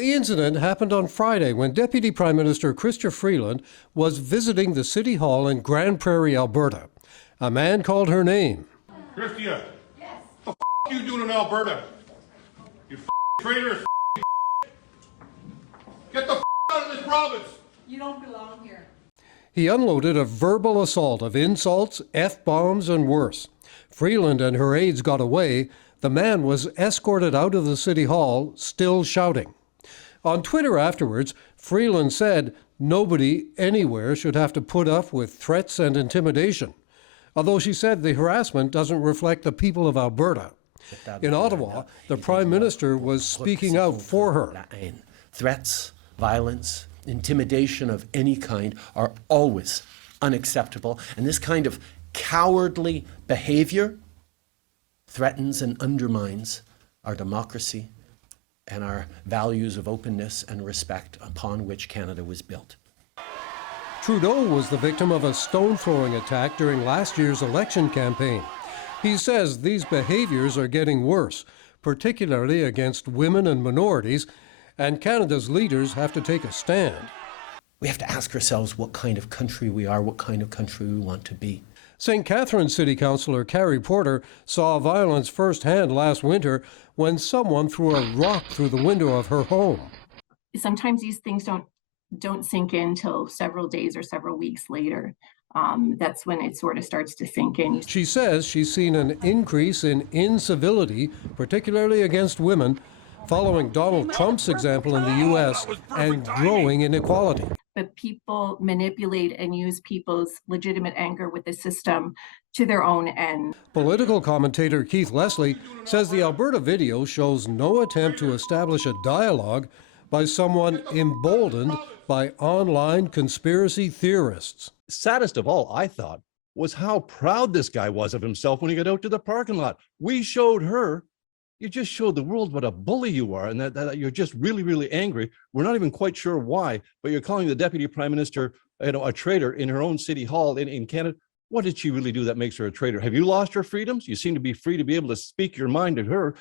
The incident happened on Friday when Deputy Prime Minister Christia Freeland was visiting the City Hall in Grand Prairie, Alberta. A man called her name. Christia, yes. What the f*** you doing in Alberta? You traitor. Get the f*** out of this province. You don't belong here. He unloaded a verbal assault of insults, F-bombs, and worse. Freeland and her aides got away. The man was escorted out of the City Hall, still shouting. On Twitter afterwards, Freeland said nobody anywhere should have to put up with threats and intimidation, although she said the harassment doesn't reflect the people of Alberta. In Ottawa, the Prime Minister was speaking out for her. Threats, violence, intimidation of any kind are always unacceptable, and this kind of cowardly behavior threatens and undermines our democracy and our values of openness and respect upon which Canada was built. Trudeau was the victim of a stone-throwing attack during last year's election campaign. He says these behaviors are getting worse, particularly against women and minorities, and Canada's leaders have to take a stand. We have to ask ourselves what kind of country we are, what kind of country we want to be. St. Catharines City Councillor Carrie Porter saw violence firsthand last winter when someone threw a rock through the window of her home. Sometimes these things don't sink in until several days or several weeks later. That's when it sort of starts to sink in. She says she's seen an increase in incivility, particularly against women, following Donald Trump's example in the U.S. and growing inequality. But people manipulate and use people's legitimate anger with the system to their own end. Political commentator Keith Leslie says the Alberta video shows no attempt to establish a dialogue by someone emboldened by online conspiracy theorists. Saddest of all, I thought, was how proud this guy was of himself when he got out to the parking lot. We showed her. You just showed the world what a bully you are, and that you're just really, really angry. We're not even quite sure why, but you're calling the Deputy Prime Minister, a traitor in her own City Hall in Canada. What did she really do that makes her a traitor? Have you lost your freedoms? You seem to be free to be able to speak your mind to her.